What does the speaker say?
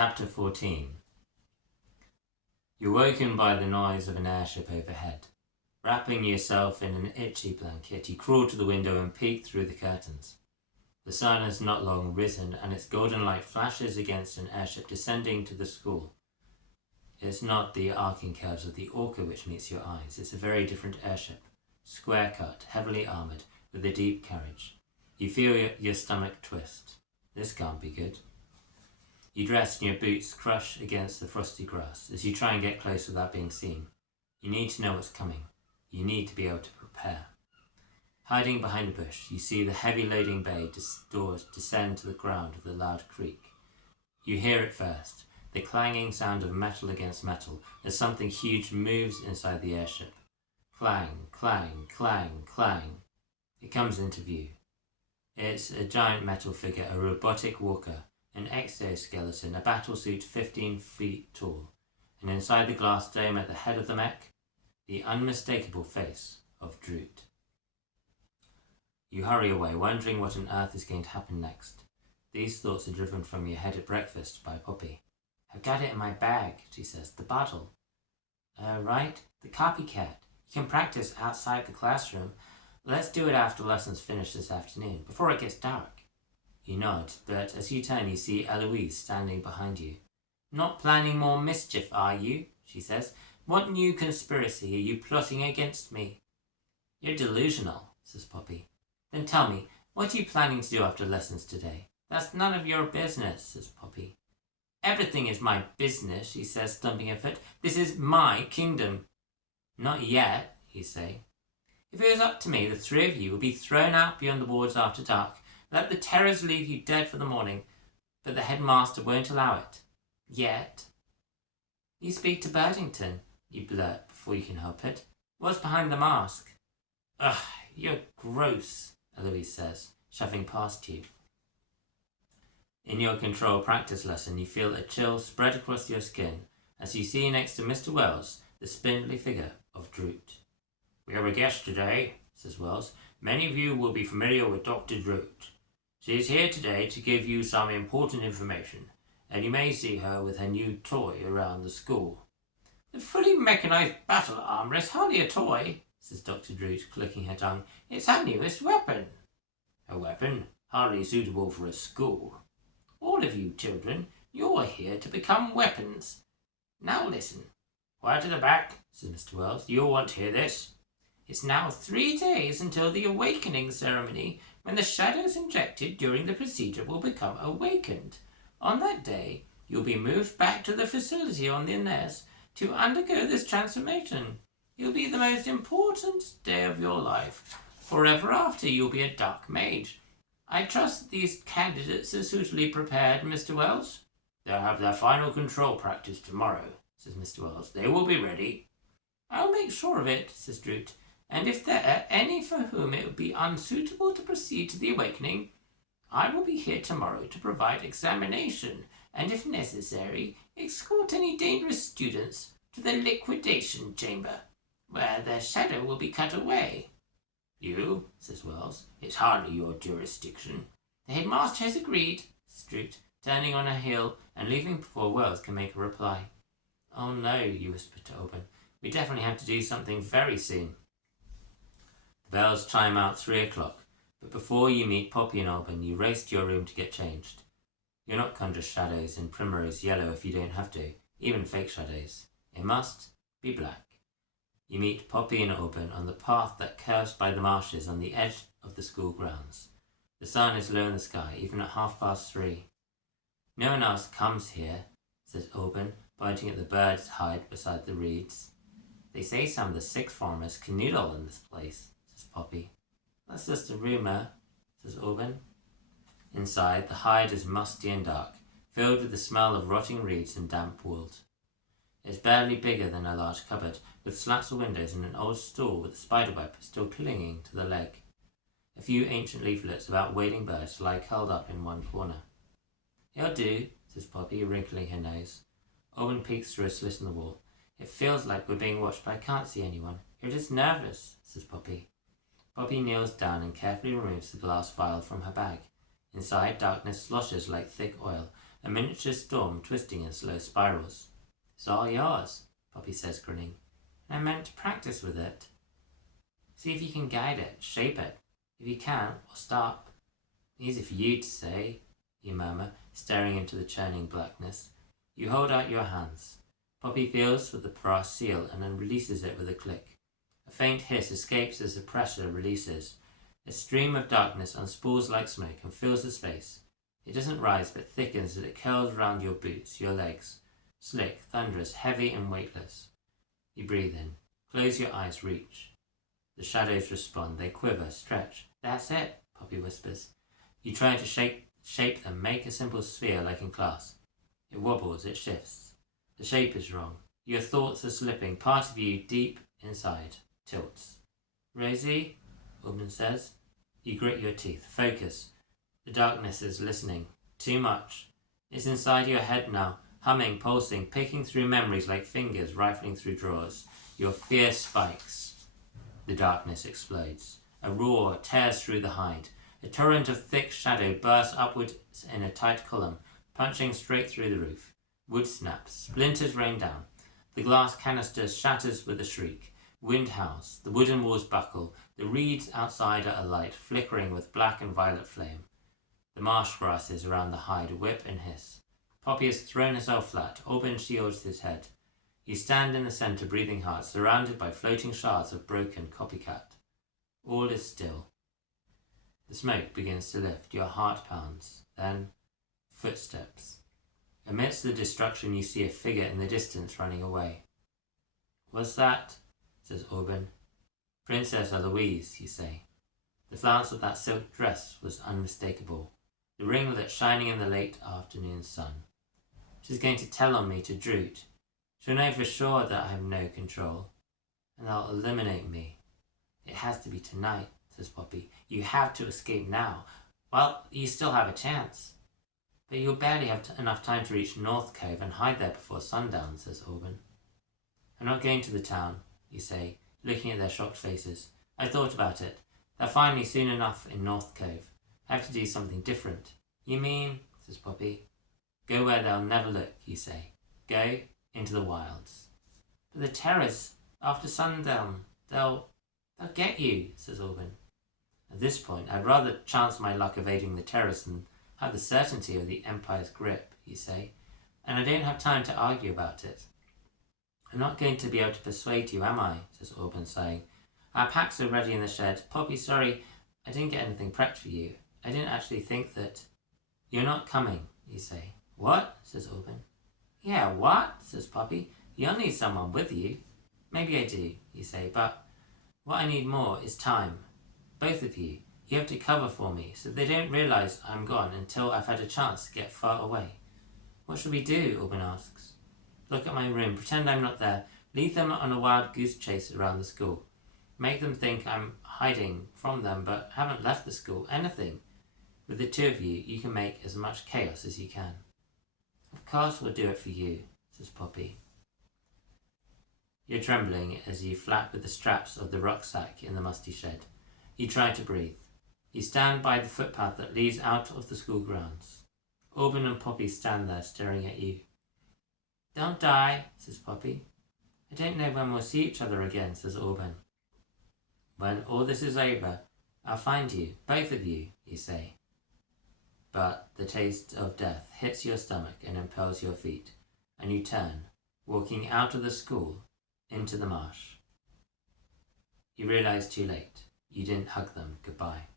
Chapter 14. You're woken by the noise of an airship overhead. Wrapping yourself in an itchy blanket, you crawl to the window and peek through the curtains. The sun has not long risen, and its golden light flashes against an airship descending to the school. It's not the arcing curves of the Orca which meets your eyes. It's a very different airship, square-cut, heavily armoured, with a deep carriage. You feel your stomach twist. This can't be good. You dress and your boots crush against the frosty grass as you try and get close without being seen. You need to know what's coming. You need to be able to prepare. Hiding behind a bush, you see the heavy loading bay doors descend to the ground with a loud creak. You hear it first, the clanging sound of metal against metal as something huge moves inside the airship. Clang, clang, clang, clang. It comes into view. It's a giant metal figure, a robotic walker, an exoskeleton, a battlesuit 15 feet tall, and inside the glass dome at the head of the mech, the unmistakable face of Droot. You hurry away, wondering what on earth is going to happen next. These thoughts are driven from your head at breakfast by Poppy. "I've got it in my bag," she says. "The bottle." Right? The copycat. You can practice outside the classroom. Let's do it after lessons finish this afternoon, before it gets dark. You nod, but as you turn, you see Eloise standing behind you. "Not planning more mischief, are you?" she says. "What new conspiracy are you plotting against me?" "You're delusional," says Poppy. "Then tell me, what are you planning to do after lessons today?" "That's none of your business," says Poppy. "Everything is my business," she says, stumping her foot. "This is my kingdom." "Not yet," you say. "If it was up to me, the three of you would be thrown out beyond the wards after dark. Let the terrors leave you dead for the morning, but the headmaster won't allow it. Yet." "You speak to Birdington," you blurt before you can help it. "What's behind the mask?" "Ugh, you're gross," Eloise says, shoving past you. In your control practice lesson, you feel a chill spread across your skin as you see next to Mr. Wells the spindly figure of Droot. "We have a guest today," says Wells. "Many of you will be familiar with Dr. Droot. She is here today to give you some important information, and you may see her with her new toy around the school." "The fully mechanized battle armor is hardly a toy," says Dr. Droot, clicking her tongue. "It's our newest weapon." "A weapon? Hardly suitable for a school. All of you children, you're here to become weapons. Now listen." "Quiet to the back," says Mr. Wells. "You'll want to hear this. It's now 3 days until the awakening ceremony, when the shadows injected during the procedure will become awakened. On that day, you'll be moved back to the facility on the Nez to undergo this transformation. It'll be the most important day of your life. Forever after, you'll be a dark mage. I trust that these candidates are suitably prepared, Mr. Wells." "They'll have their final control practice tomorrow," says Mr. Wells. "They will be ready." "I'll make sure of it," says Droot. "And if there are any for whom it would be unsuitable to proceed to the awakening, I will be here tomorrow to provide examination and, if necessary, escort any dangerous students to the liquidation chamber, where their shadow will be cut away." "You?" says Wells. "It's hardly your jurisdiction." "The headmaster has agreed," says Droot, turning on her heel and leaving before Wells can make a reply. "Oh no," you whisper to Oban. "We definitely have to do something very soon." The bells chime out 3 o'clock, but before you meet Poppy and Oban, you race to your room to get changed. You're not conjure shadows in primrose yellow if you don't have to, even fake shadows. It must be black. You meet Poppy and Oban on the path that curves by the marshes on the edge of the school grounds. The sun is low in the sky, even at 3:30. "No one else comes here," says Oban, pointing at the bird's hide beside the reeds. "They say some of the sixth formers canoodle in this place," says Poppy. "That's just a rumour," says Oban. Inside, the hide is musty and dark, filled with the smell of rotting reeds and damp wood. It's barely bigger than a large cupboard, with slats of windows and an old stool with a spiderweb still clinging to the leg. A few ancient leaflets about wading birds lie curled up in one corner. "It'll do," says Poppy, wrinkling her nose. Owen peeks through a slit in the wall. "It feels like we're being watched, but I can't see anyone." "You're just nervous," says Poppy. Poppy kneels down and carefully removes the glass vial from her bag. Inside, darkness sloshes like thick oil, a miniature storm twisting in slow spirals. It's all yours, Poppy says, grinning. And I meant to practice with it. See if you can guide it, shape it. If you can't, we'll stop. Easy for you to say, you murmur, staring into the churning blackness. You hold out your hands. Poppy feels for the brass seal and then releases it with a click. A faint hiss escapes as the pressure releases. A stream of darkness unspool like smoke and fills the space. It doesn't rise but thickens as it curls round your boots, your legs. Slick, thunderous, heavy and weightless. You breathe in. Close your eyes, reach. The shadows respond. They quiver, stretch. That's it, Poppy whispers. You try to shape them, make a simple sphere like in class. It wobbles, it shifts. The shape is wrong. Your thoughts are slipping. Part of you, deep inside, tilts. Rosie, Woodman says. You grit your teeth. Focus. The darkness is listening. Too much. It's inside your head now, humming, pulsing, picking through memories like fingers rifling through drawers. Your fear spikes. The darkness explodes. A roar tears through the hide. A torrent of thick shadow bursts upwards in a tight column, punching straight through the roof. Wood snaps. Splinters rain down. The glass canister shatters with a shriek. Wind howls. The wooden walls buckle. The reeds outside are alight, flickering with black and violet flame. The marsh grasses around the hide whip and hiss. Poppy has thrown herself flat. Auburn shields his head. You stand in the centre, breathing hard, surrounded by floating shards of broken copycat. All is still. The smoke begins to lift. Your heart pounds. Then, footsteps. Amidst the destruction, you see a figure in the distance running away. Was that, says Auburn. Princess Eloise, you say. The flounce of that silk dress was unmistakable, the ringlet shining in the late afternoon sun. She's going to tell on me to Droot. She'll know for sure that I have no control, and they'll eliminate me. It has to be tonight, says Poppy. You have to escape now. Well, you still have a chance. But you'll barely have enough time to reach North Cove and hide there before sundown, says Auburn. I'm not going to the town, you say, looking at their shocked faces. I thought about it. They'll find me soon enough in North Cove. I have to do something different. You mean, says Poppy. Go where they'll never look, you say. Go into the wilds. But the terrors, after sundown, they'll get you, says Auburn. At this point, I'd rather chance my luck evading the terrorists than have the certainty of the Empire's grip, you say. And I don't have time to argue about it. I'm not going to be able to persuade you, am I? Says Auburn, sighing. Our packs are ready in the shed. Poppy, sorry, I didn't get anything prepped for you. I didn't actually think that... You're not coming, you say. What? Says Auburn. Yeah, what? Says Poppy. You'll need someone with you. Maybe I do, you say, but what I need more is time. Both of you. You have to cover for me, so they don't realise I'm gone until I've had a chance to get far away. What shall we do? Auburn asks. Look at my room. Pretend I'm not there. Lead them on a wild goose chase around the school. Make them think I'm hiding from them but haven't left the school. Anything. With the two of you, you can make as much chaos as you can. Of course we'll do it for you, says Poppy. You're trembling as you flap with the straps of the rucksack in the musty shed. You try to breathe. You stand by the footpath that leads out of the school grounds. Auburn and Poppy stand there staring at you. Don't die, says Poppy. I don't know when we'll see each other again, says Auburn. When all this is over, I'll find you, both of you, you say. But the taste of death hits your stomach and impels your feet, and you turn, walking out of the school, into the marsh. You realise too late, you didn't hug them goodbye.